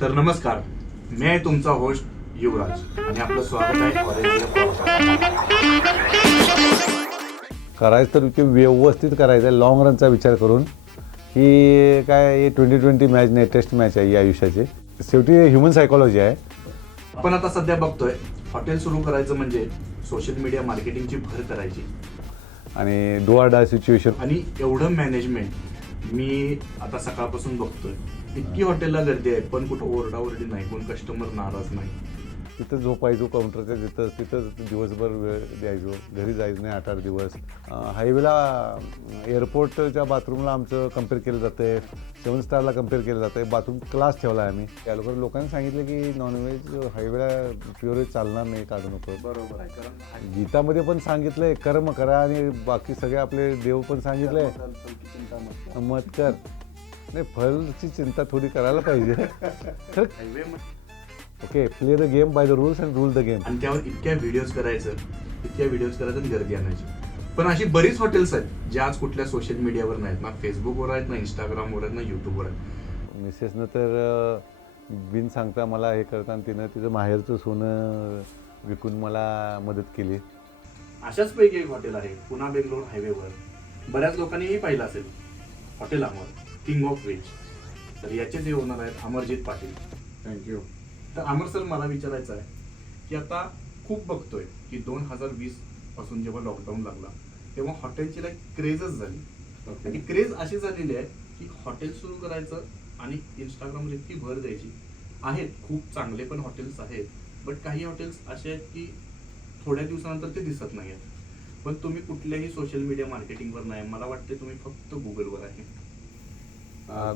तर नमस्कार, मी आहे तुमचा होस्ट युवराज आणि आपलं स्वागत आहे ऑरेंज करायचं तर व्यवस्थित करायचं आहे, लॉंग रनचा विचार करून की काय 2020 मॅच नाही, टेस्ट मॅच आहे या आयुष्याची. शेवटी ह्युमन सायकोलॉजी आहे. आपण आता सध्या बघतोय हॉटेल सुरू करायचं म्हणजे सोशल मीडिया मार्केटिंगची भर करायची आणि डू ऑर डाय सिच्युएशन. आणि एवढं मॅनेजमेंट मी आता सकाळपासून बघतोय. इतकी हॉटेलला गर्दी आहे पण कुठं ओरडाओरडी नाही, कोण कस्टमर नाराज नाही. तिथं झोपायचो काउंटरच्या तिथंच दिवसभर वेळ द्यायचो, घरी जायचं नाही 8-8 दिवस. हायवेला एअरपोर्टच्या बाथरूमला आमचं कम्पेअर केलं जातं आहे, 7 स्टारला कम्पेअर केलं जातं आहे. बाथरूम क्लास ठेवला आहे आम्ही. त्या लोकांनी सांगितलं की नॉनव्हेज हायवेला प्युअर चालणार नाही, काढू नको. बरोबर आहे, कारण गीतामध्ये पण सांगितलं आहे कर्म करा आणि बाकी सगळे आपले देव पण सांगितलं आहे मत कर. नाही, फळची चिंता थोडी करायला पाहिजे. Highway okay, play the game by the rules and rule the game. आणि त्यावर इतक्या व्हिडिओज करायचं आणि गर्दी आणायची. पण अशी बरीच हॉटेल्स आहेत जे आज कुठल्या सोशल मीडियावर नाहीत, ना फेसबुकवर आहेत, ना इंस्टाग्रामवर आहेत, ना यूट्यूबवर आहेत. मिसेसनं तर बिन सांगता मला हे करताना तिनं तिचं माहेरचं सोनं विकून मला मदत केली. अशाच पैकी एक हॉटेल आहे पुणा बेंगलोर हायवेवर. बऱ्याच लोकांनीही पाहिलं असेल hotel Amar, king of veg. तर याचे जे ओनर आहेत अमरजीत पाटील. थँक्यू. तर अमर सर, मला विचारायचं आहे की आता खूप बघतोय की 2020 पासून जेव्हा लॉकडाऊन लागला तेव्हा हॉटेलची लाईक क्रेजच झाली. आणि क्रेज अशी झालेली आहे की हॉटेल सुरू करायचं आणि इंस्टाग्रामवर इतकी भर द्यायची. आहेत खूप चांगले पण हॉटेल्स आहेत, बट काही हॉटेल्स असे आहेत की थोड्या दिवसानंतर ते दिसत नाही आहेत. पण तुम्ही कुठल्याही सोशल मीडिया मार्केटिंगवर नाही, मला वाटते तुम्ही फक्त गुगलवर आहे.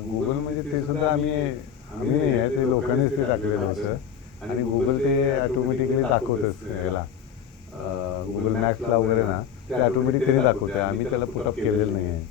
गुगल म्हणजे ते सुद्धा आम्ही नाही आहे, ते लोकांनीच ते टाकलेलं होतं आणि गुगल ते ऑटोमॅटिकली दाखवतच याला गुगल मॅप्सला वगैरे ना, ते ऑटोमॅटिक त्यांनी दाखवतं. आम्ही त्याला पुटअप केलेलं नाही आहे.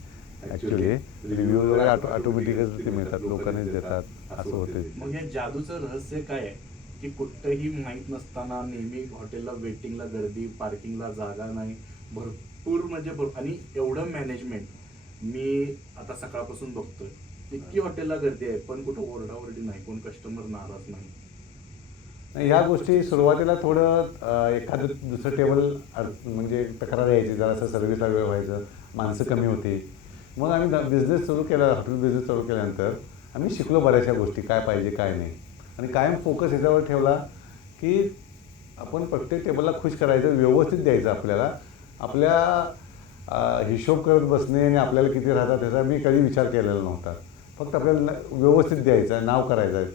ॲक्च्युली रिव्ह्यू वगैरे ऑटोमॅटिकच ते मिळतात, लोकांनीच देतात, असं होतं. मग या जादूचं रहस्य काय आहे की कुठंही माहीत नसताना नेहमी हॉटेलला वेटिंगला गर्दी, पार्किंगला जागा नाही, भरपूर म्हणजे आणि एवढं मॅनेजमेंट मी आता सकाळपासून बघतोय. इतकी हॉटेलला गर्दी आहे पण कुठं ओरडाओरडी नाही, कोण कस्टमर नाराज नाही. ह्या गोष्टी सुरुवातीला थोडं एखादं दुसरं टेबल म्हणजे तक्रार यायची, जरासं सर्व्हिसला वेळ व्हायचं, माणसं कमी होती. मग आम्ही बिझनेस सुरू केला. हॉटेल बिझनेस सुरू केल्यानंतर आम्ही शिकलो बऱ्याचशा गोष्टी, काय पाहिजे काय नाही. आणि कायम फोकस याच्यावर ठेवला की आपण प्रत्येक टेबलला खुश करायचं, व्यवस्थित द्यायचं. आपल्या हिशोब करत बसणे आणि आपल्याला किती राहतात त्याचा मी कधी विचार केलेला नव्हता. फक्त आपल्याला व्यवस्थित द्यायचं आहे, नाव करायचं आहे.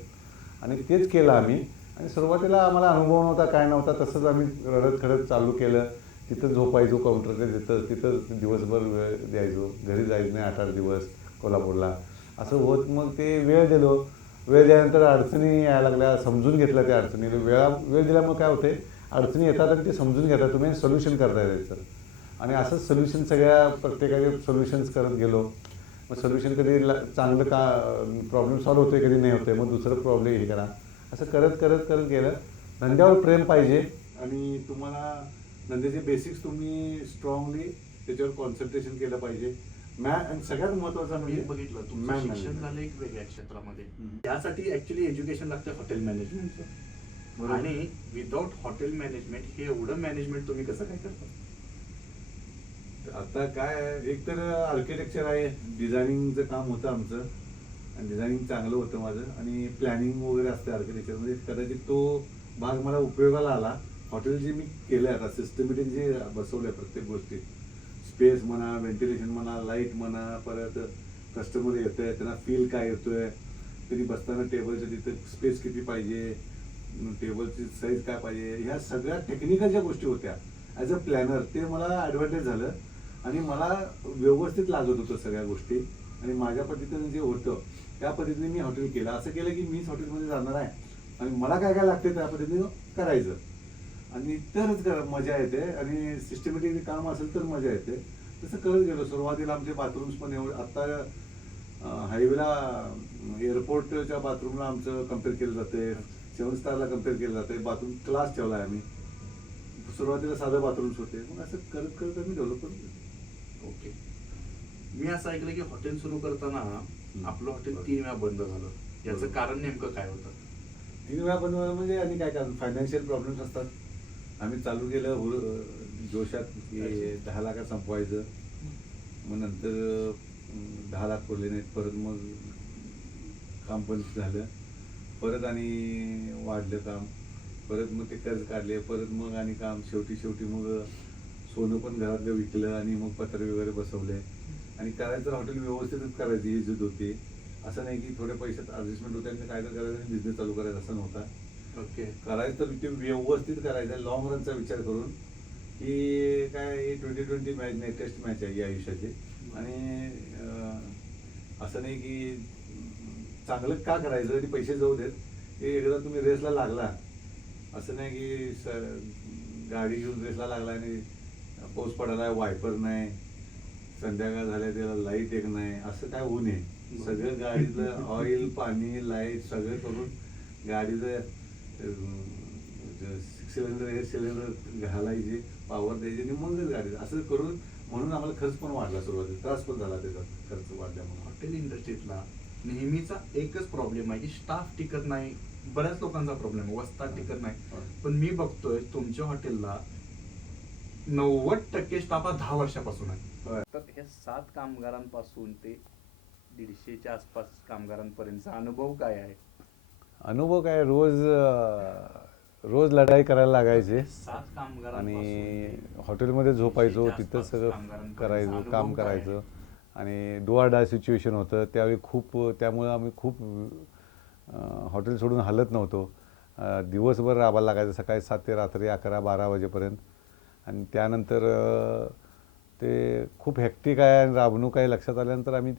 आणि तेच केलं आम्ही. आणि सुरुवातीला आम्हाला अनुभव नव्हता, काय नव्हता, तसंच आम्ही रडत खडत चालू केलं. तिथं झोपायचो काउंटरच्या तिथं दिवसभर वेळ द्यायचो, घरी जायचं नाही 8-8 दिवस कोल्हापूरला. असं होत मग ते वेळ दिलो. वेळ दिल्यानंतर अडचणी यायला लागल्या, समजून घेतल्या त्या अडचणी. वेळ दिल्यामुळे काय होते, अडचणी येतात आणि ते समजून घेतात, तुम्ही सोल्युशन करता यायचं. आणि असंच सोल्युशन प्रत्येकाचे सोल्युशन्स करत गेलो. मग सोल्युशन कधी चांगलं प्रॉब्लेम सॉल्व्ह होते, कधी नाही होते, मग दुसरं प्रॉब्लेम हे करा. असं करत करत करत गेलं. धंद्यावर प्रेम पाहिजे आणि तुम्हाला धंद्याचे बेसिक्स तुम्ही स्ट्रॉंगली त्याच्यावर कॉन्सन्ट्रेशन केलं पाहिजे. आणि सगळ्यात महत्त्वाचं मी म्हणजे बघितलं तुमचं शिक्षण झालं एक वेगळ्या क्षेत्रामध्ये. त्यासाठी ऍक्च्युली एज्युकेशन लागतं हॉटेल मॅनेजमेंटचं. आणि विदाउट हॉटेल मॅनेजमेंट हे एवढं मॅनेजमेंट तुम्ही कसं काय करता? आता काय आहे, एक तर आर्किटेक्चर आहे, डिझायनिंगचं काम होतं आमचं आणि डिझायनिंग चांगलं होतं माझं. आणि प्लॅनिंग वगैरे असतं आर्किटेक्चरमध्ये. कदाचित तो भाग मला उपयोगाला आला. हॉटेल जे मी केलं आहे आता, सिस्टमॅटिक जे बसवलं आहे प्रत्येक गोष्टी, स्पेस म्हणा, व्हेंटिलेशन म्हणा, लाईट म्हणा, परत कस्टमर येतं आहे त्यांना फील काय येतोय, तरी बसताना टेबलच्या तिथं स्पेस किती पाहिजे, टेबलची साईज काय पाहिजे, ह्या सगळ्या टेक्निकल ज्या गोष्टी होत्या ॲज अ प्लॅनर, ते मला ॲडव्हान्टेज झालं. आणि मला व्यवस्थित लागत होतं सगळ्या गोष्टी. आणि माझ्या पद्धतीने जे होतं त्या पद्धतीने मी हॉटेल केलं. असं केलं की मीच हॉटेलमध्ये जाणार आहे आणि मला काय काय लागते त्या पद्धतीने करायचं. आणि तरच मजा येते. आणि सिस्टमॅटिक काम असेल तर मजा येते. तसं करत गेलो. सुरुवातीला आमचे बाथरूम्स पण एवढे, आत्ता हायवेला एअरपोर्टच्या बाथरूमला आमचं कम्पेअर केलं जाते, 7 स्टारला कम्पेअर केलं जाते. बाथरूम क्लास ठेवला आहे आम्ही. सुरुवातीला साधं बाथरूम्स होते. मग असं करत करत आम्ही डेव्हलप करतो. ओके. मी असं ऐकलं की हॉटेल सुरू करताना आपलं हॉटेल 3 वेळा बंद झालं. याचं बरोबर. कारण नेमकं काय होतं? 3 वेळा बंद व्हायला म्हणजे आणि काय कारण फायनान्शियल प्रॉब्लेम्स असतात. आम्ही चालू केलं जोशात की 10 लाखात संपवायचं. मग नंतर 10 लाख पडले नाहीत. परत मग काम बंद झालं. परत आणि वाढलं काम. परत मग ते कर्ज काढले. परत मग आणि काम शेवटी मग सोनं पण घरातलं विकलं आणि मग पत्रे वगैरे बसवले. आणि करायचं हॉटेल व्यवस्थितच करायची ही जिद्द होती. असं नाही की थोड्या पैशात ॲडजस्टमेंट होते आणि काय तर करायचं आणि बिझनेस चालू करायचा असं नव्हता. ओके. करायचं तर ते व्यवस्थित करायचं लॉंग रनचा विचार करून की काय 2020 मॅच नाही, टेस्ट मॅच आहे ही आयुष्याची. आणि असं नाही की चांगलं का करायचं आणि पैसे जाऊ देत. हे एकदा तुम्ही रेसला लागला असं नाही की गाडी घेऊन रेसला लागला आणि पाऊस पडायला वायपर नाही, संध्याकाळ झाल्या त्याला लाईट एक नाही, असं काय होऊ नये. सगळं गाडीचं ऑइल पाणी लाईट सगळं करून गाडीचं 6 सिलेंडर 8 सिलेंडर घालायचे, पॉवर द्यायचे आणि मगच गाडी असं करून. म्हणून आम्हाला खर्च पण वाढला, सुरुवातीला त्रास पण झाला त्याचा खर्च वाढल्यामुळे. हॉटेल इंडस्ट्रीतला नेहमीचा एकच प्रॉब्लेम आहे की स्टाफ टिकत नाही. बऱ्याच लोकांचा प्रॉब्लेम आहे, वस्ताद टिकत नाही. पण मी बघतोय तुमच्या हॉटेलला 90% स्टाफ हा 10 वर्षापासून आहे. तर हे 7 कामगारांपासून ते 150च्या आसपास कामगारांपर्यंतचा अनुभव काय आहे? अनुभव काय, रोज लढाई करायला लागायचे 7 आणि हॉटेलमध्ये झोपायचो, तिथं सगळं करायचो, काम करायचं. आणि डू ऑर डाय सिच्युएशन होतं त्यावेळी त्यामुळं आम्ही खूप हॉटेल सोडून हलत नव्हतो. दिवसभर राबायला लागायचं, सकाळी 7 ते रात्री 11-12 वाजेपर्यंत. आणि त्यानंतर ते खूप हेक्टिक आहे आणि राबणूक आहे लक्षात आल्यानंतर आम्ही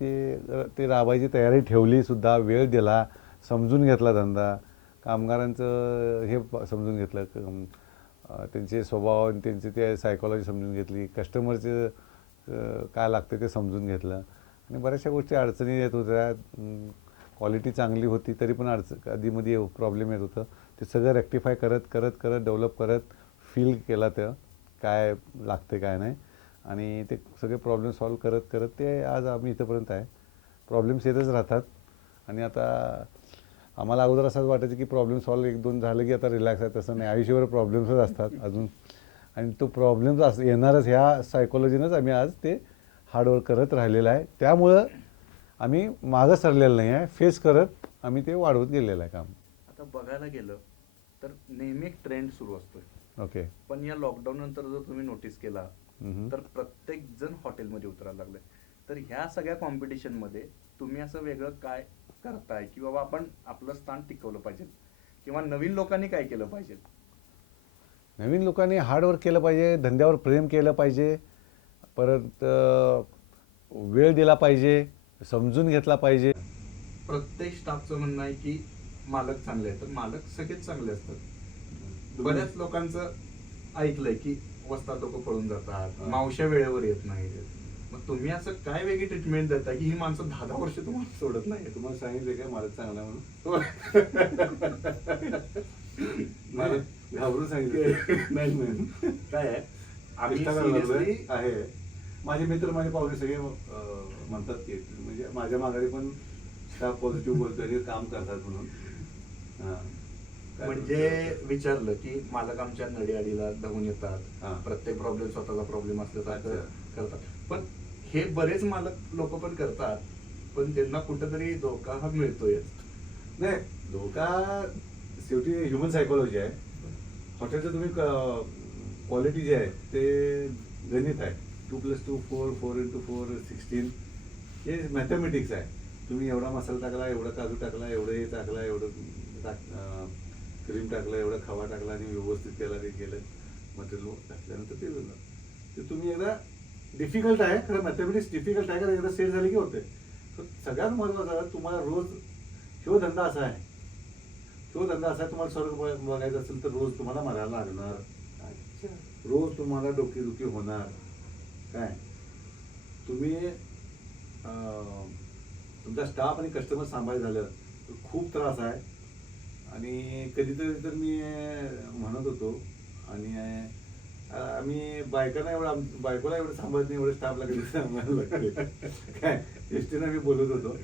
ते राबायची तयारी ठेवली सुद्धा. वेळ दिला, समजून घेतला धंदा, कामगारांचं हे समजून घेतलं, त्यांचे स्वभाव आणि त्यांचे ते सायकॉलॉजी समजून घेतली, कस्टमरचे काय लागते ते समजून घेतलं. आणि बऱ्याचशा गोष्टी अडचणी येत होत्या. क्वालिटी चांगली होती तरी पण कधीमध्ये प्रॉब्लेम येत होतं. ते सगळं रेक्टिफाय करत डेव्हलप करत फील केला ते काय लागते काय नाही. आणि ते सगळे प्रॉब्लेम सॉल्व्ह करत ते आज आम्ही इथंपर्यंत आहे. प्रॉब्लेम्स येतच राहतात. आणि आता आम्हाला अगोदर असंच वाटायचं की प्रॉब्लेम सॉल्व्ह 1-2 झालं की आता रिलॅक्स आहे. तसं नाही, आयुष्यभर प्रॉब्लेम्सच असतात अजून. आणि तो प्रॉब्लेम्स येणारच, ह्या सायकोलॉजीनंच आम्ही आज ते हार्डवर्क करत राहिलेलं आहे. त्यामुळं आम्ही मागं सरलेलं नाही आहे, फेस करत आम्ही ते वाढवत गेलेलं आहे काम. आता बघायला गेलं तर नेहमी एक ट्रेंड सुरू असतोय. ओके. पण या लॉकडाऊन नंतर जर तुम्ही नोटीस केला तर प्रत्येक जण हॉटेलमध्ये उतरायला लागले. तर ह्या सगळ्या कॉम्पिटिशन मध्ये तुम्ही असं वेगळं काय करताय की बाबा आपण आपलं स्थान टिकवलं पाहिजे, किंवा नवीन लोकांनी काय केलं पाहिजे? नवीन लोकांनी हार्डवर्क केलं पाहिजे, धंद्यावर प्रेम केलं पाहिजे, परत वेळ दिला पाहिजे, समजून घेतला पाहिजे. प्रत्येक स्टाफचं म्हणणं आहे की मालक चांगले आहेत. तर मालक सगळेच चांगले असतात. बऱ्याच लोकांचं ऐकलंय की वस्ताद लोक पळून जातात, मावश्या वेळेवर येत नाहीत. मग तुम्ही असं काय वेगळी ट्रीटमेंट देता की ही माणसं 10 वर्ष तुम्हाला सोडत नाही? तुम्हाला सांगितलं काय मालक चांगला म्हणून? घाबरून सांगितलं नाही. काय आहे, आम्ही seriously आहे. माझे मित्र, माझे पाहुणे सगळे म्हणतात की म्हणजे माझ्या माघारी पण स्टाफ पॉझिटिव्ह बोलतोय, काम करतात म्हणून. म्हणजे विचारलं की मालक आमच्या नडीआडीला धावून येतात, प्रत्येक प्रॉब्लेम स्वतःचा प्रॉब्लेम असल्यासारखं करतात. पण हे बरेच मालक लोक पण करतात, पण त्यांना कुठेतरी धोका हा मिळतोय. नाही, धोका शेवटी ह्युमन सायकोलॉजी आहे. हॉटेलचं तुम्ही क्वालिटी जे आहे ते गणित आहे. 2+2 4, 4x4 16, हे मॅथमॅटिक्स आहे. तुम्ही एवढा मसाला टाकला, एवढा काजू टाकला, एवढं हे टाकला, एवढं क्रीम टाकलं, एवढा खवा टाकला आणि व्यवस्थित त्याला ते केलं, मटेरियल टाकल्यानंतर ते झालं. ते तुम्ही एकदा डिफिकल्ट आहे, खरं मॅथमॅटिक्स डिफिकल्ट आहे, कारण एकदा सेट झाली की होते. तर सगळ्यात महत्त्वाचं तुम्हाला रोज ह्यो धंदा असा आहे, तुम्हाला स्वर्ग बघायचं असेल तर रोज तुम्हाला मरायला लागणार, रोज तुम्हाला डोकेदुखी होणार. काय तुम्ही तुमचा स्टाफ आणि कस्टमर सांभाळ झालं तर खूप त्रास आहे. आणि कधीतरी तर मी म्हणत होतो आणि आम्ही बायकांना बायकोला एवढं सांभाळत नाही, एवढं स्टाफला कधी सांभाळायला लागते. काय एसटीनं मी बोलत होतो.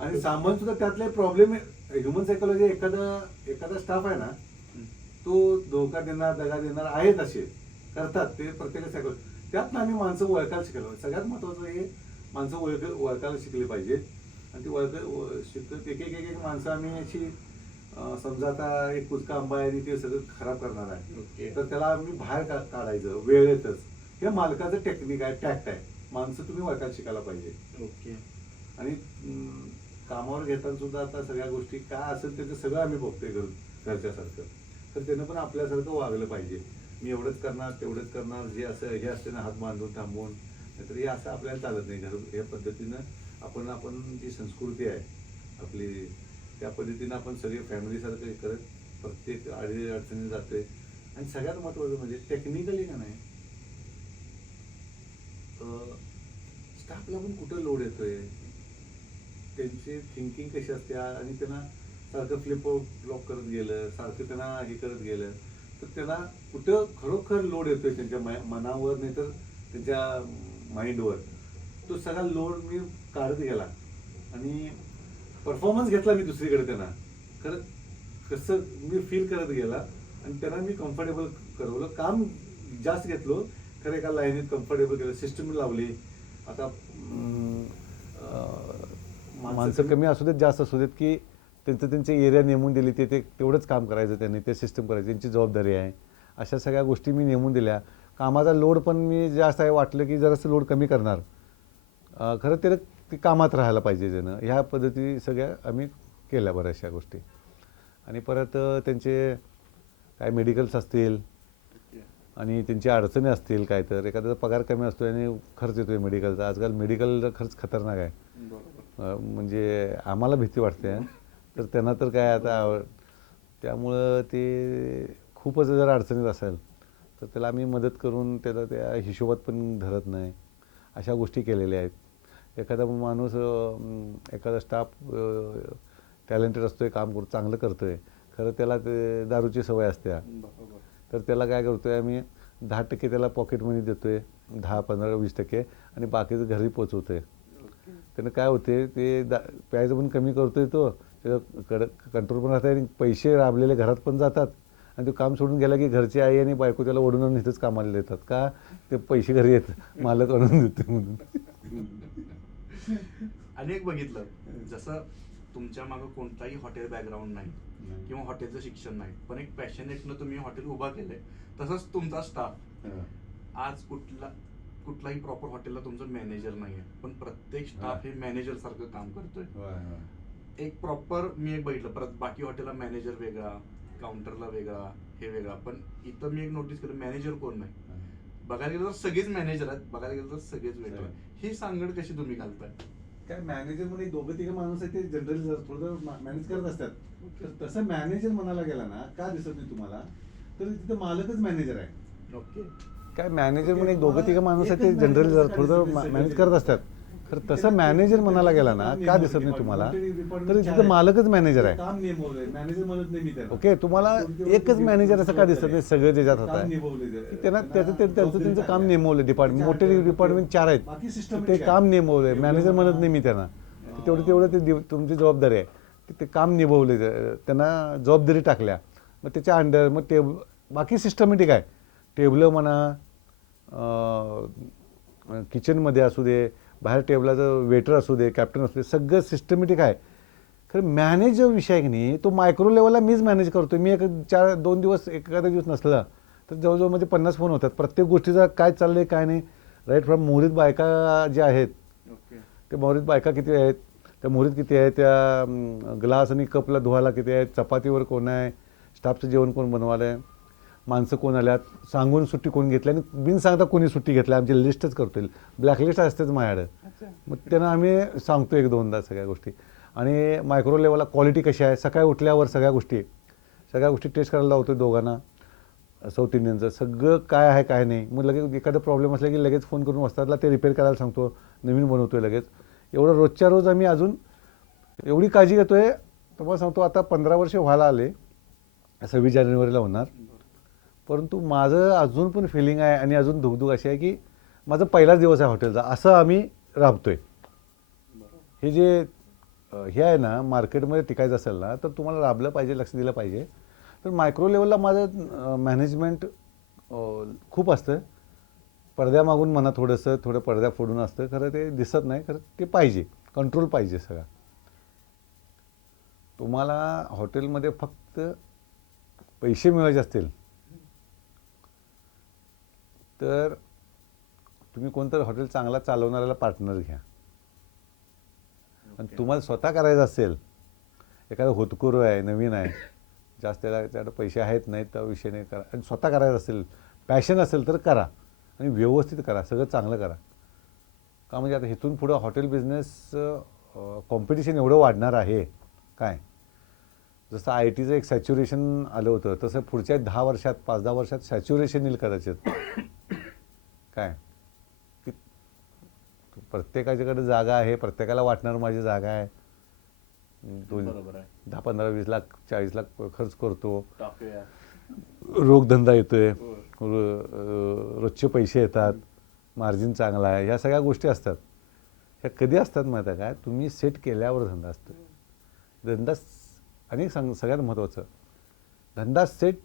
आणि सांभाळून सुद्धा त्यातले प्रॉब्लेम, ह्युमन सायकोलॉजी, एखादा स्टाफ आहे ना, तो धोका देणार, दगा देणार आहेत, असे करतात ते प्रत्येक सायकोलॉजी. त्यात आम्ही माणसं ओळखायला शिकायला, सगळ्यात महत्वाचं हे माणसं ओळखायला शिकली पाहिजेत. आणि ती शिकत एक एक माणसं आम्ही अशी समजा आता एक कुचका आंबा आहे आणि ते सगळं खराब करणार आहे, तर त्याला आम्ही बाहेर काढायचं वेळेतच. हे मालकाचं टेक्निक आहे, टॅक्ट आहे. माणसं तुम्ही ओळखायला शिकायला पाहिजे. ओके. आणि कामावर घेताना सुद्धा आता सगळ्या गोष्टी काय असेल त्याचं सगळं आम्ही बघतोय घरच्यासारखं. तर त्यानं पण आपल्यासारखं वागलं पाहिजे. मी एवढंच करणार, तेवढंच करणार, जे असं हे असते ना, हात बांधून थांबवून, नाहीतर हे असं आपल्याला चालत नाही. या पद्धतीनं आपण जी संस्कृती आहे आपली, त्या पद्धतीनं आपण सगळे फॅमिलीसारखं हे करत प्रत्येक अडचणी जातोय. आणि सगळ्यात महत्त्वाचं म्हणजे टेक्निकली का नाही, स्टाफला पण कुठं लोड येतोय, त्यांची थिंकिंग कशी असते. आणि त्यांना सारखं फ्लॉप करत गेलं, सारखं त्यांना हे करत गेलं, तर त्यांना कुठं खरोखर लोड येतोय त्यांच्या मनावर, नाही तर त्यांच्या माइंडवर. तो सगळा लोड मी काढत गेला आणि परफॉर्मन्स घेतला मी दुसरीकडे. त्यांना खरं कसं मी फील करत गेला आणि त्यांना मी कम्फर्टेबल करवलं. काम जास्त घेतलो, खरं एका लाईनीत कम्फर्टेबल केलं, सिस्टम लावली. आता माणसं कमी असू देत, जास्त असू देत, की त्यांचे एरिया नेमून दिली, ते तेवढंच काम करायचं, त्यांनी ते सिस्टम करायचं, त्यांची जबाबदारी आहे. अशा सगळ्या गोष्टी मी नेमून दिल्या. कामाचा लोड पण मी जास्त आहे, वाटलं की जरासं लोड कमी करणार. खरं त्याला ती कामात राहायला पाहिजे त्यानं. ह्या पद्धती सगळ्या आम्ही केल्या बऱ्याचशा गोष्टी. आणि परत त्यांचे काय मेडिकल्स असतील आणि त्यांची अडचणी असतील, काय तर एखाद्याचा पगार कमी असतो आणि खर्च येतो आहे मेडिकलचा. आजकाल मेडिकल खर्च खतरनाक आहे. म्हणजे आम्हाला भीती वाटते. तर त्यांना तर काय आता, त्यामुळं ते खूपच जर अडचणीत असेल तर त्याला आम्ही मदत करून त्याला त्या हिशोबात पण धरत नाही, अशा गोष्टी केलेल्या आहेत. एखादा माणूस, एखादा स्टाफ टॅलेंटेड असतो आहे, काम चांगलं करतो आहे, खरं त्याला ते दारूची सवय असते, तर त्याला काय करतो आहे आम्ही, 10% त्याला पॉकेट मनी देतो आहे, 10, 15, 20%, आणि बाकीचं घरी पोचवतो आहे. त्यानं काय होते, ते प्यायचं पण कमी करतो आहे, तो त्याचं कंट्रोल पण राहतं आणि पैसे राबलेले घरात पण जातात. आणि तो काम सोडून गेला की घरची आई आणि बायको त्याला ओढून आणून इथंच कामाला देतात. का? ते पैसे घरी येतात, मालक आणून देते म्हणून. अनेक बघितलं, जसं तुमच्या मागं कोणताही हॉटेल बॅकग्राऊंड नाही किंवा हॉटेलचं शिक्षण नाही, पण एक पॅशनेटनं तुम्ही हॉटेल उभा केलंय. तसंच तुमचा स्टाफ आज कुठलाही प्रॉपर हॉटेलला तुमचं मॅनेजर नाहीये, पण प्रत्येक स्टाफ हे मॅनेजर सारखं काम करतोय. एक प्रॉपर मी एक बघितलं, परत बाकी हॉटेलला मॅनेजर वेगळा, काउंटरला वेगळा, हे वेगळा, पण इथं मी एक नोटीस केलं, मॅनेजर कोण नाही. बघायला गेलं तर सगळेच मॅनेजर आहेत, बघायला गेलं तर सगळेच वेगळं. ही सांगड कशी तुम्ही घालताय? काय मॅनेजर मध्ये 2-3 माणूस आहे, ते जनरली थोडं मॅनेज करत असतात. तर तसं मॅनेजर म्हणायला गेला ना, का दिसत नाही तुम्हाला, तर तिथं मालकच मॅनेजर आहे. ओके. काय मॅनेजर म्हणून 2-3 माणूस आहेत, ते जनरली जर थोडं मॅनेज करत असतात. खरं तसं मॅनेजर म्हणायला गेला ना, का दिसत नाही तुम्हाला, तर तिथं मालकच मॅनेजर आहे. काम नियमवलंय, मॅनेजर म्हणत नाही मी त्याला. ओके, तुम्हाला एकच मॅनेजर असं का दिसत नाही, सगळं ज्याच्यात होत आहे, त्यांना त्यांचं काम नेमवलं. डिपार्टमेंट, मोठे डिपार्टमेंट 4 आहेत, ते काम नेमवलंय. मॅनेजर म्हणत नाही मी त्यांना. तेवढं ते तुमची जबाबदारी आहे, ते काम निभवले, त्यांना जबाबदारी टाकल्या. मग त्याच्या अंडर मग बाकी सिस्टमॅटिक आहे. टेबलं म्हणा, किचनमध्ये असू दे, बाहेर टेबलाचं वेटर असू दे, कॅप्टन असू दे, सगळं सिस्टमॅटिक आहे. खरं मॅनेज जो विषय आहे की नाही, तो मायक्रो लेवलला मीच मॅनेज करतो. मी 2 दिवस एखादा दिवस नसला तर जवळजवळ म्हणजे 50 फोन होतात प्रत्येक गोष्टीचा, काय चाललंय काय नाही. राईट फ्रॉम मोहरीत बायका ज्या आहेत, ते मोहरीत बायका किती आहेत, त्या मोहरीत किती आहे, त्या ग्लास आणि कपला धुवायला किती आहेत, चपातीवर कोण आहे, स्टाफचं जेवण कोण बनवायला आहे, माणसं कोण आल्यात, सांगून सुट्टी कोण घेतली आणि बिन सांगता कोणी सुट्टी घेतली, आमची लिस्टच करतो. ब्लॅकलिस्ट असतेच माझ्याकडं. मग त्यांना आम्ही सांगतो 1-2दा सगळ्या गोष्टी. आणि मायक्रो लेवलला क्वालिटी कशी आहे, सकाळी उठल्यावर सगळ्या गोष्टी टेस्ट करायला लावतो दोघांना. साऊथ इंडियनचं सगळं काय आहे काय नाही. मग लगेच एखादा प्रॉब्लेम असला की लगेच फोन करून वस्तादला ते रिपेअर करायला सांगतो, नवीन बनवतोय लगेच. एवढं रोजच्या रोज आम्ही अजून एवढी काळजी घेतोय. तुम्हाला सांगतो, आता 15 वर्ष व्हायला आले, 26 जानेवारीला होणार. परंतु माझं अजून पण फिलिंग आहे आणि अजून धुकधुक अशी आहे की माझा पहिलाच दिवस आहे हॉटेलचा, असं आम्ही राबतोय. हे जे हे आहे ना, मार्केटमध्ये टिकायचं असेल ना, तर तुम्हाला राबलं पाहिजे, लक्ष दिलं पाहिजे. तर मायक्रो लेवलला माझं मॅनेजमेंट खूप असतं. पडद्यामागून म्हणा थोडं पडद्या फोडून असतं, खरं ते दिसत नाही, खरं ते पाहिजे, कंट्रोल पाहिजे सगळा. तुम्हाला हॉटेलमध्ये फक्त पैसे मिळवायचे असतील तर तुम्ही कोणतरी हॉटेल चांगला चालवणाऱ्याला पार्टनर घ्या. आणि तुम्हाला स्वतः करायचं असेल, एखादा होतकरू आहे, नवीन आहे, जास्त त्याच्याकडे पैसे आहेत नाहीत, त्या विषय नाही करा. आणि स्वतः करायचं असेल, पॅशन असेल तर करा आणि व्यवस्थित करा, सगळं चांगलं करा. का म्हणजे आता इथून पुढं हॉटेल बिझनेस कॉम्पिटिशन एवढं वाढणार आहे काय, जसं आय टीचं एक सॅच्युरेशन आलं होतं तसं पुढच्या 10 वर्षात 5-10 वर्षात सॅच्युरेशन येईल कदाचित. काय की प्रत्येकाच्याकडे जागा आहे, प्रत्येकाला वाटणार माझी जागा आहे, 10, 15, 20 लाख 40 लाख खर्च करतो, रोगधंदा येतोय, रोजचे पैसे येतात, मार्जिन चांगला आहे, ह्या सगळ्या गोष्टी असतात. ह्या कधी असतात माहिती आहे काय, तुम्ही सेट केल्यावर धंदा असतो. धंदा आणि सगळ्यात महत्त्वाचं, धंदा सेट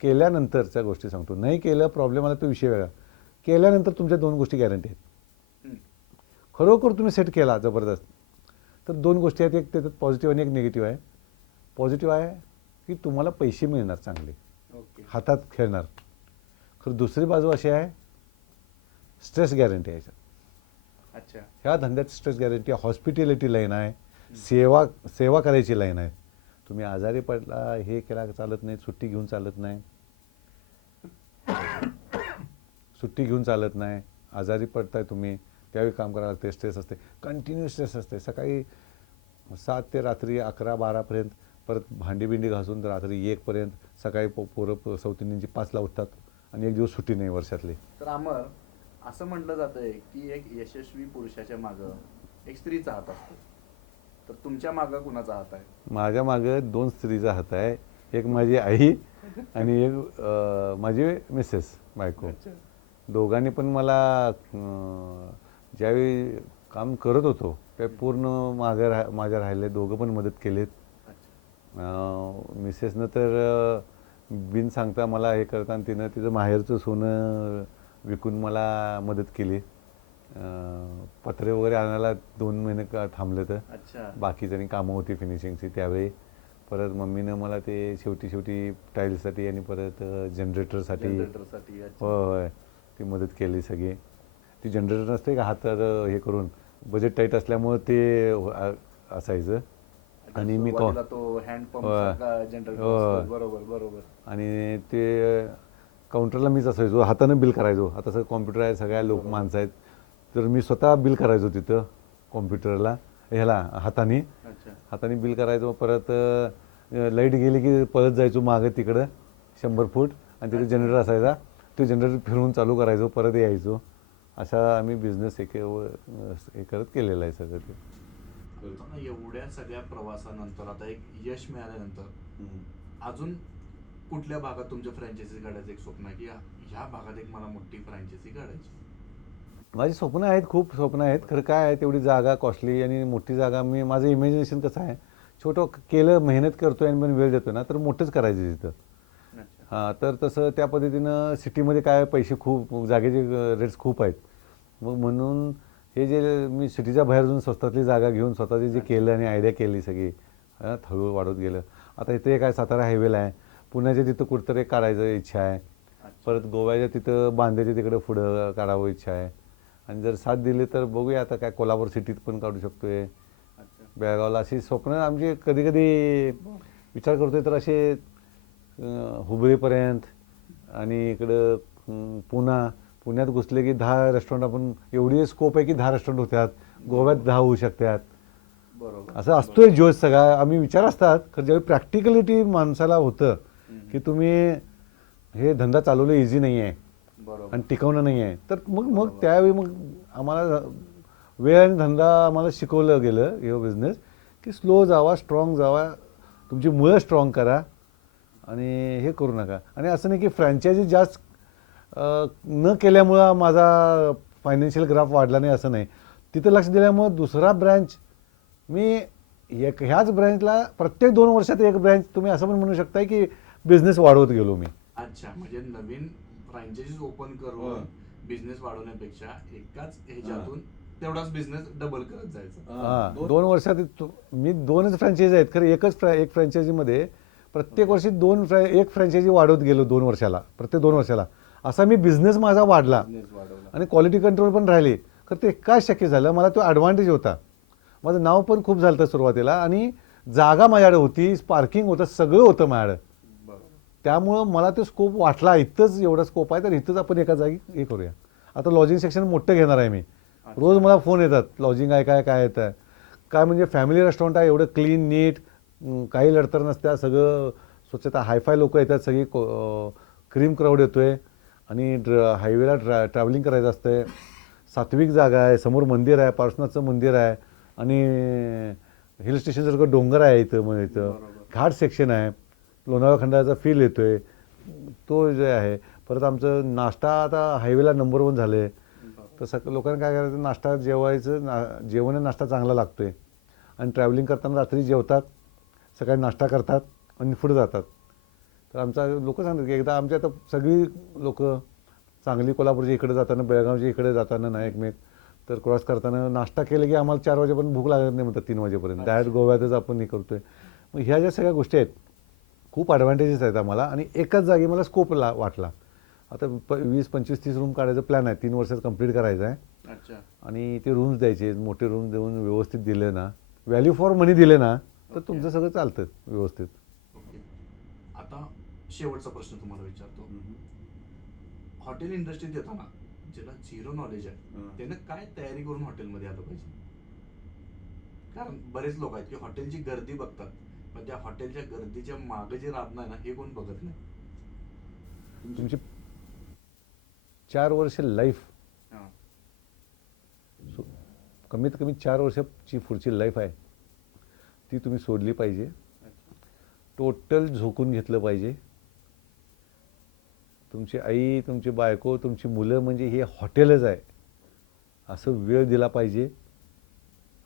केल्यानंतरच्या गोष्टी सांगतो. नाही केलं, प्रॉब्लेम आला तो विषय वेगळा. केल्यानंतर तुमच्या 2 गोष्टी गॅरंटी आहेत. खरोखर तुम्ही सेट केला जबरदस्त तर 2 गोष्टी आहेत, एक त्याच्यात पॉझिटिव्ह आणि एक निगेटिव्ह आहे. पॉझिटिव्ह आहे की तुम्हाला पैसे मिळणार चांगले, हातात खेळणार. खरं दुसरी बाजू अशी आहे, स्ट्रेस गॅरंटी आहे. अच्छा, ह्या धंद्यात स्ट्रेस गॅरंटी आहे. हॉस्पिटॅलिटी लाईन आहे, सेवा करायची लाईन आहे. तुम्ही आजारी पडला, हे केला चालत नाही, सुट्टी घेऊन चालत नाही, आजारी पडताय तुम्ही त्यावेळी काम करायला लागते, स्ट्रेस असते, कंटिन्यू स्ट्रेस असते. सकाळी 7 ते रात्री 11-12पर्यंत, परत भांडी घासून रात्री 1पर्यंत, सकाळी पोरं सौतीनींची 5ला उठतात आणि एक दिवस सुट्टी नाही वर्षातली. तर अमर, असं म्हटलं जातंय की एक यशस्वी पुरुषाच्या मागं एक स्त्रीचा हात असतो, तर तुमच्या मागं कुणाचा हात आहे? माझ्या मागं 2 स्त्रीचा हात आहे. एक माझी आई आणि एक माझी मिसेस बायको. दोघांनी पण मला ज्यावेळी काम करत होतो त्यावेळी पूर्ण माझ्या राहिले, दोघं पण मदत केलीत. मिसेसनं तर बिन सांगता मला हे करताना तिनं तिचं माहेरचं सोनं विकून मला मदत केली. पत्रे वगैरे आणायला 2 महिने थांबलं तर. बाकीच्यांनी कामं होती फिनिशिंगची त्यावेळी. परत मम्मीनं मला ते शेवटी टाईल्ससाठी आणि परत जनरेटरसाठी होय ती मदत केली सगळी. ती जनरेटर नसते का हातात हे करून, बजेट टाईट असल्यामुळं ते असायचं. आणि मी आणि ते काउंटरला मीच असायचो, हातानं बिल करायचो. आता सगळं कॉम्प्युटर आहे, सगळ्या लोक माणसं आहेत, तर मी स्वतः बिल करायचो तिथं कॉम्प्युटरला, ह्याला हाताने बिल करायचो. परत लाईट गेली की परत जायचो मागं तिकडं 100 फूट आणि तिथे जनरेटर असायचा, ते जनरेटर फिरवून चालू करायचो, परत यायचो. अशा आम्ही बिझनेस हे करत केलेला आहे सगळं ते. एवढ्या सगळ्या प्रवासानंतर आता एक यश मिळाल्यानंतर अजून कुठल्या भागात तुमच्या फ्रँचायझी काढायचं एक स्वप्न आहे की ह्या भागात एक मला मोठी फ्रँचायझी काढायची? माझी स्वप्न आहेत, खूप स्वप्न आहेत. खरं काय आहे, तेवढी जागा कॉस्टली आणि मोठी जागा. माझं इमॅजिनेशन कसं आहे, छोटं केलं, मेहनत करतोय आणि पण वेळ देतोय ना, तर मोठंच करायचं तिथं. हां, तर तसं त्या पद्धतीनं सिटीमध्ये काय पैसे खूप, जागेचे रेट्स खूप आहेत. मग म्हणून हे जे मी सिटीच्या बाहेर जाऊन स्वतःतली जागा घेऊन स्वतःचे जे केलं आणि आयडिया केली सगळी, हळूहळू वाढत गेलं. आता इथे काय सातारा हायवेला आहे, पुण्याच्या तिथं कुठंतरी काढायचं इच्छा आहे. परत गोव्याच्या तिथं बांद्याच्या तिकडं पुढं काढावं इच्छा आहे. आणि जर साथ दिली तर बघूया, आता काय कोल्हापूर सिटीत पण काढू शकतोय, बेळगावला. अशी स्वप्न आमची कधी कधी विचार करतोय, तर असे हुबळीपर्यंत आणि इकडं पुण्यात घुसले की 10 रेस्टॉरंट, आपण एवढी स्कोप आहे की 10 रेस्टॉरंट होत्यात, गोव्यात 10 होऊ शकतात. असं असतोय जोश सगळा. आम्ही विचार असतात, खरं ज्यावेळी प्रॅक्टिकलिटी माणसाला होतं की तुम्ही हे धंदा चालवलं इझी नाही आहे आणि टिकवणं नाही आहे, तर मग त्यावेळी मग आम्हाला वेळ आणि धंदा आम्हाला शिकवलं गेलं हे बिझनेस, की स्लो जावा, स्ट्रॉंग जावा, तुमची मुळं स्ट्रॉंग करा आणि हे करू नका. आणि असं नाही की फ्रँचायझी जास्त न केल्यामुळं माझा फायनान्शियल ग्राफ वाढला नाही असं नाही. तिथं लक्ष दिल्यामुळं दुसरा ब्रँच मी ह्याच ब्रँचला प्रत्येक 2 वर्षात एक ब्रँच तुम्ही असं पण म्हणू शकता की बिझनेस वाढवत गेलो मी. अच्छा, म्हणजे नवीन फ्रँचायझीज ओपन करून बिझनेस वाढवण्यापेक्षा एकाच ह्याच्यातून तेवढाच बिझनेस डबल करत जायचं. हां, 2 वर्षात मी 2च फ्रँचायझी आहेत खरं. एक फ्रँचायझीमध्ये प्रत्येक वर्षी एक फ्रँचायझी वाढवत गेलो 2 वर्षाला, प्रत्येक 2 वर्षाला. असा मी बिझनेस माझा वाढला आणि क्वालिटी कंट्रोल पण राहिले. खरं ते काय शक्य झालं, मला तो ॲडव्हान्टेज होता. माझं नाव पण खूप झालं होतं सुरुवातीला आणि जागा माझ्याकडे होती, पार्किंग होतं, सगळं होतं माझ्याकडं. त्यामुळं मला तो स्कोप वाटला, इथंच एवढा स्कोप आहे तर इथंच आपण एका जागी हे करूया. आता लॉजिंग सेक्शन मोठं घेणार आहे मी. रोज मला फोन येतात, लॉजिंग आहे काय येतं काय, म्हणजे फॅमिली रेस्टॉरंट आहे, एवढं क्लीन नीट, काही लढतर नसत्या, सगळं स्वच्छता, हायफाय लोक येतात, सगळी क्रीम क्राऊड येतोय आणि हायवेला ट्रॅव्हलिंग करायचं असतंय. सात्विक जागा आहे, समोर मंदिर आहे, पार्श्वनाथचं मंदिर आहे आणि हिल स्टेशनसारखं डोंगर आहे इथं. म्हणजे इथं घाट सेक्शन आहे, लोणावळा खंडाचा फील येतोय तो जे आहे. परत आमचं नाश्ता आता हायवेला नंबर 1 झालं आहे. तर लोकांना काय करायचं, नाश्ता जेवायचं, जेवण आणि नाश्ता चांगला लागतो आहे. आणि ट्रॅव्हलिंग करताना रात्री जेवतात, सकाळी नाश्ता करतात आणि पुढे जातात. तर आमचा लोक सांगतात की एकदा आमच्या आता सगळी लोक सांगली कोल्हापूरच्या इकडे जाताना, बेळगावच्या इकडे जाताना, नायकमेघ तर क्रॉस करताना नाश्ता केलं की आम्हाला 4 वाजेपर्यंत भूक लागत नाही म्हणतात, 3 वाजेपर्यंत. डायरेक्ट गोव्यातच आपण हे करतोय. मग ह्या ज्या सगळ्या गोष्टी आहेत खूप ॲडव्हान्टेजेस आहेत आम्हाला आणि एकाच जागी मला स्कोप वाटला. आता 20, 25, 30 रूम काढायचा प्लॅन आहे, 3 वर्षात कंप्लीट करायचं आहे. अच्छा. आणि ते रूम्स द्यायचे, मोठे रूम देऊन व्यवस्थित दिले ना, व्हॅल्यू फॉर मनी दिले ना, तर तुमचं सगळं चालतं व्यवस्थित. ओके. आता शेवटचा प्रश्न तुम्हाला विचारतो. हॉटेल इंडस्ट्रीत येताना ज्याला झिरो नॉलेज आहे त्यानं काय तयारी करून हॉटेलमध्ये आलं पाहिजे? कारण बरेच लोक आहेत की हॉटेलची गर्दी बघतात, पण त्या हॉटेलच्या गर्दीच्या मागे जे राहणार ना हे कोण बघत नाही. तुमची 4 वर्ष लाईफ, कमीत कमी 4 वर्षाची पुढची लाईफ आहे ती तुम्ही सोडली पाहिजे. टोटल झोकून घेतलं पाहिजे. तुमची आई, तुमची बायको, तुमची मुलं म्हणजे हे हॉटेलच आहे असं वेळ दिला पाहिजे.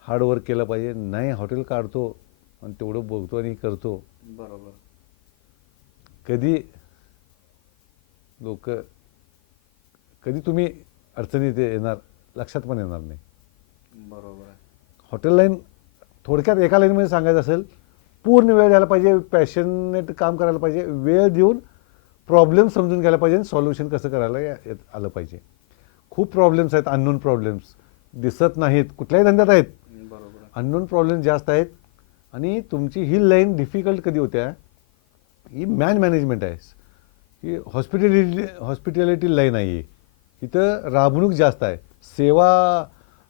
हार्डवर्क केलं पाहिजे. नाही हॉटेल काढतो आणि तेवढं बघतो आणि करतो, बरोबर. कधी लोक कधी तुम्ही अडचणीत येणार लक्षात पण येणार नाही. बरोबर आहे. हॉटेल लाईन थोडक्यात एका लाईनमध्ये सांगायचं असेल, पूर्ण वेळ द्यायला पाहिजे, पॅशनेट काम करायला पाहिजे, वेळ देऊन प्रॉब्लेम समजून घ्यायला पाहिजे आणि सॉल्युशन कसं करायला आलं पाहिजे. खूप प्रॉब्लेम्स आहेत, अननोन प्रॉब्लेम्स दिसत नाहीत, कुठल्याही धंद्यात आहेत, बरोबर. अननोन प्रॉब्लेम जास्त आहेत. आणि तुमची ही लाईन डिफिकल्ट कधी होत्या, ही मॅनेजमेंट आहे, ही हॉस्पिटॅलिटी लाईन आहे. इथं राबणूक जास्त आहे, सेवा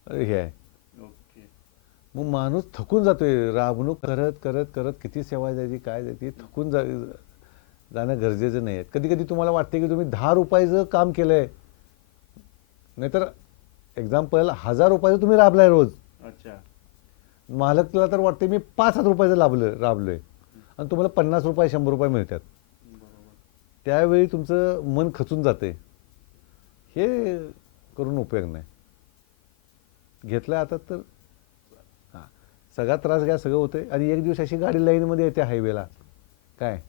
हे आहे. ओके. मग माणूस थकून जातोय, राबणूक करत करत करत किती सेवा द्यायची काय द्यायची, थकून जाणं गरजेचं नाही आहे. कधी कधी तुम्हाला वाटते की तुम्ही 10 रुपयाचं काम केलं आहे, नाहीतर एक्झाम्पल 1000 रुपयाचं तुम्ही राबलाय रोज. अच्छा. मालकला तर वाटते मी 5,000 रुपयाचं राबलोय आणि तुम्हाला 50 रुपये 100 रुपये मिळतात. त्यावेळी तुमचं मन खचून जाते. हे करून उपयोग नाही. घेतलं आता तर सगळा त्रास घ्या, सगळं होतं. आणि एक दिवस अशी गाडी लाईनमध्ये येते हायवेला, काय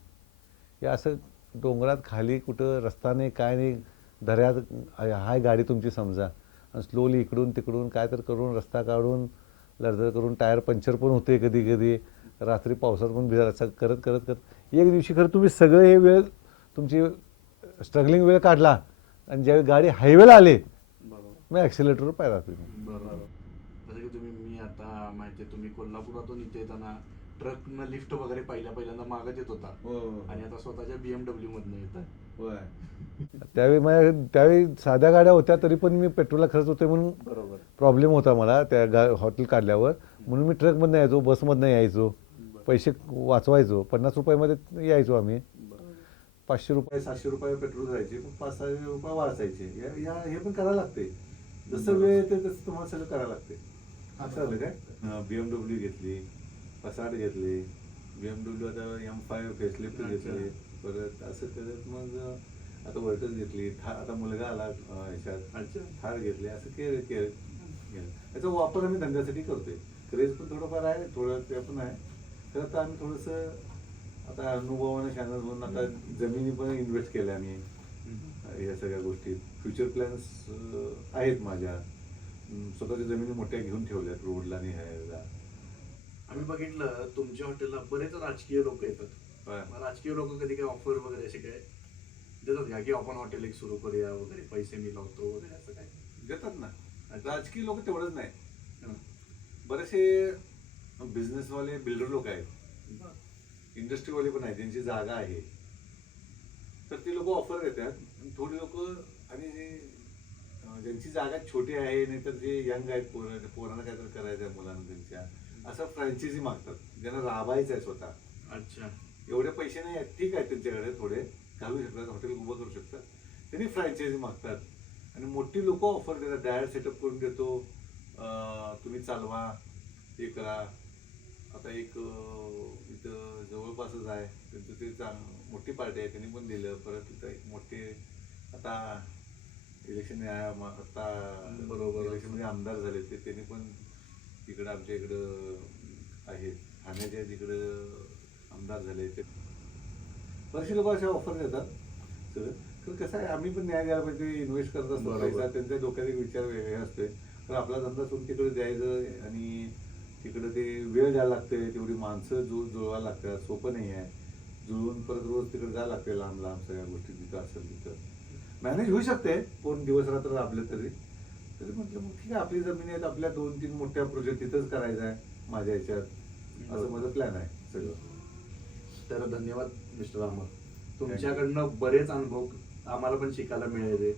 हे असं डोंगरात खाली कुठं रस्ता नाही काय नाही, दऱ्यात हाय गाडी तुमची समजा, आणि स्लोली इकडून तिकडून काय तर करून रस्ता काढून लढतर करून टायर पंक्चर पण होते कधी कधी, रात्री पावसात पण भिजायला करत करत करत एक दिवशी खरं तुम्ही सगळं हे वेळ तुमची स्ट्रगलिंग वेळ काढला आणि ज्यावेळी गाडी हायवेला आले मग ॲक्सिलेटरवर पाय राहतो. बरोबर. जसं की मी आता माहिती आहे, तुम्ही कोल्हापुरातून इथे येताना ट्रकनं लिफ्ट वगैरे पहिल्यांदा मागत येत होता आणि आता स्वतःच्या BMW मधनं येत आहे. त्यावेळी साध्या गाड्या होत्या तरी पण मी पेट्रोलला खर्च होते म्हणून बरोबर प्रॉब्लेम होता मला त्या हॉटेल काढल्यावर, म्हणून मी ट्रकमधनं यायचो, बसमधनं यायचो, पैसे वाचवायचो. 50 रुपयामध्ये यायचो आम्ही. 500 रुपये 700 रुपये पेट्रोल जायचे, पण 500 रुपये वाचायचे. हे पण करायला लागते. जसं वेळ येते तसं तुम्हाला सगळं करायला लागते. असं झालं काय, BMW घेतली, पसाट घेतली, BMW आता M5 फेसलिफ्ट घेतली, परत असं करत मग आता वर्टस घेतली, आता मुलगा आला ह्याच्यात अच्छा. थार घेतली, असं केलं. याचा वापर आम्ही धंद्यासाठी करतोय. क्रेज पण थोडंफार आहे, थोडं ते पण आहे. तर आता आम्ही थोडंसं आता अनुभवाने शानर म्हणून आता जमिनी पण इन्व्हेस्ट केल्या आम्ही या सगळ्या गोष्टीत. फ्युचर प्लॅन्स आहेत माझ्या. स्वतःच्या जमिनी मोठ्या घेऊन ठेवल्यात रोडला आणि ह्याला. आम्ही बघितलं तुमच्या हॉटेलला बरेच राजकीय लोक येतात. होय. मग राजकीय लोक कधी काही ऑफर वगैरे असे काय देतात का की आपण हॉटेल एक सुरू करूया वगैरे, पैसे मी लावतो वगैरे असं काय? देतात ना. राजकीय लोक तेवढंच नाही, हं. बरेचसे बिझनेसवाले बिल्डर लोक आहेत, इंडस्ट्रीवाले पण आहेत, ज्यांची जागा आहे, तर ती लोक ऑफर देतात. थोडी लोक आणि ज्यांची जागा छोटी आहे, नाही तर जे यंग आहेत पोरांना काहीतरी करायचं आहे मुलांना त्यांच्या, असं फ्रँचायझी मागतात, ज्यांना राबायचं आहे स्वतः. अच्छा. एवढे पैसे नाही आहेत, ठीक आहे, त्यांच्याकडे थोडे घालू शकतात, हॉटेल उभं करू शकतात, त्यांनी फ्रँचायझी मागतात. आणि मोठी लोक ऑफर देतात, डायरेक्ट सेटअप करून देतो, तुम्ही चालवा, हे करा. आता एक इथं जवळपासच आहे, त्यांचं ते मोठी पार्टी आहे, त्यांनी पण दिलं. परत तिथं एक मोठे आता इलेक्शन आता बरोबर. इलेक्शनमध्ये आमदार झाले ते, त्यांनी पण इकडं आमच्या इकडं आहेत, ठाण्याच्या तिकडं आमदार झाले ते. बरेचसे लोक अशा ऑफर देतात सगळं. तर कसं आहे, आम्ही पण न्याय द्यायला पाहिजे. इन्व्हेस्ट करत असतो बरोबर. पैसा, त्यांच्या डोक्यात एक विचार वेगळे असते. तर आपला धंदा सोडून तिकडे द्यायचं आणि तिकडं ते वेळ द्यायला लागते, तेवढी माणसं जुळवायला लागतात, सोपं नाही आहे. जुळवून परत रोज तिकडे जायला लागते, लांब लांब सगळ्या गोष्टी जिथं असेल तिथं. मॅनेज होऊ शकते, कोण दिवस रात्र राबले तरी म्हटलं मग ठीक आहे, आपली जमीन आहेत, आपल्या 2-3 मोठ्या प्रोजेक्ट तिथंच करायचा आहे माझ्या ह्याच्यात, असं माझं प्लॅन आहे सगळं. तर धन्यवाद मिस्टर अमर, तुमच्याकडनं बरेच अनुभव आम्हाला पण शिकायला मिळाले.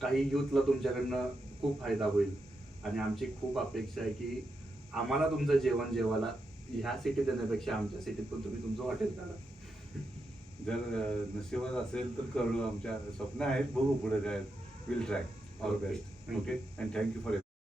काही युथला तुमच्याकडनं खूप फायदा होईल आणि आमची खूप अपेक्षा आहे की आम्हाला तुमचं जेवण जेवायला ह्या सिटीत येण्यापेक्षा आमच्या सिटीत पण तुम्ही तुमचं हॉटेल काढा. जर नशिबात असेल तर करू, आमच्या स्वप्न आहेत, बघू पुढे काय. Will try. All best. Okay, and thank you for